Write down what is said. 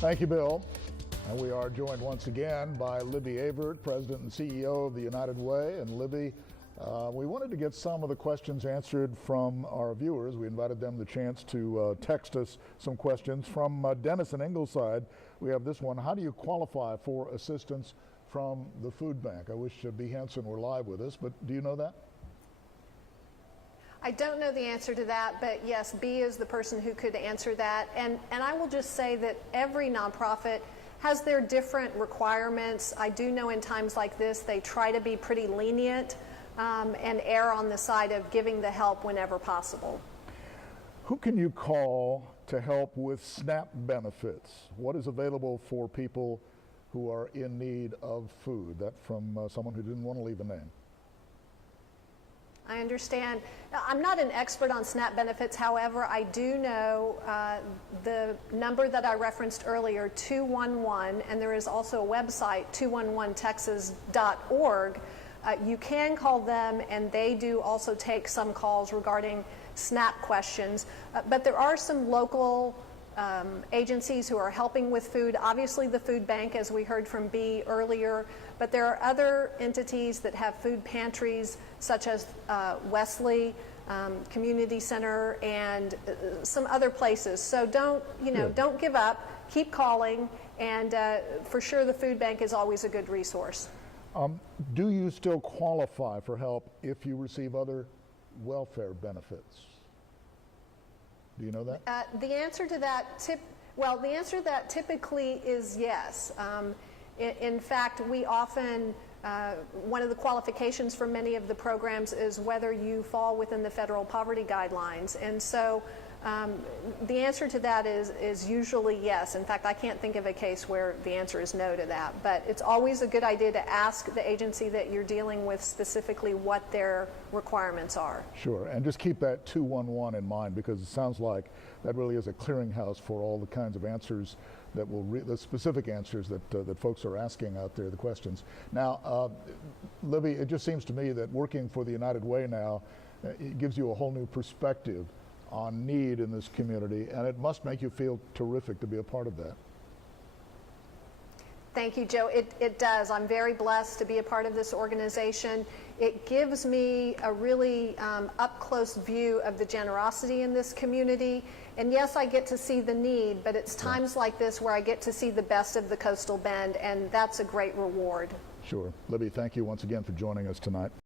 Thank you, Bill. And we are joined once again by Libby Avert, President and CEO of the United Way. And Libby, we wanted to get some of the questions answered from our viewers. We invited them the chance to text us some questions. From Dennis in Ingleside, we have this one. How do you qualify for assistance from the food bank? I wish B. Hansen were live with us, but do you know that? I don't know the answer to that, but yes, B is the person who could answer that. And I will just say that every nonprofit has their different requirements. I do know in times like this, they try to be pretty lenient and err on the side of giving the help whenever possible. Who can you call to help with SNAP benefits? What is available for people who are in need of food? That from someone who didn't want to leave a name. I understand. Now, I'm not an expert on SNAP benefits. However, I do know the number that I referenced earlier, 211, and there is also a website, 211texas.org. You can call them, and they do also take some calls regarding SNAP questions. But there are some local agencies who are helping with food. Obviously, the food bank, as we heard from B earlier, but there are other entities that have food pantries, such as Wesley Community Center and some other places. So don't give up. Keep calling, and for sure, the food bank is always a good resource. Do you still qualify for help if you receive other welfare benefits? Do you know that? The answer to that typically is yes. In fact, we often, one of the qualifications for many of the programs is whether you fall within the federal poverty guidelines. And so the answer to that is usually yes. In fact, I can't think of a case where the answer is no to that. But it's always a good idea to ask the agency that you're dealing with specifically what their requirements are. Sure, and just keep that 211 in mind, because it sounds like that really is a clearinghouse for all the kinds of answers that will, the specific answers that folks are asking out there, the questions. Now, Libby, it just seems to me that working for the United Way now, it gives you a whole new perspective on need in this community, and it must make you feel terrific to be a part of that. Thank you, Joe. It does. I'm very blessed to be a part of this organization. It gives me a really up-close view of the generosity in this community. And yes, I get to see the need, but it's times like this where I get to see the best of the Coastal Bend, and that's a great reward. Sure. Libby, thank you once again for joining us tonight.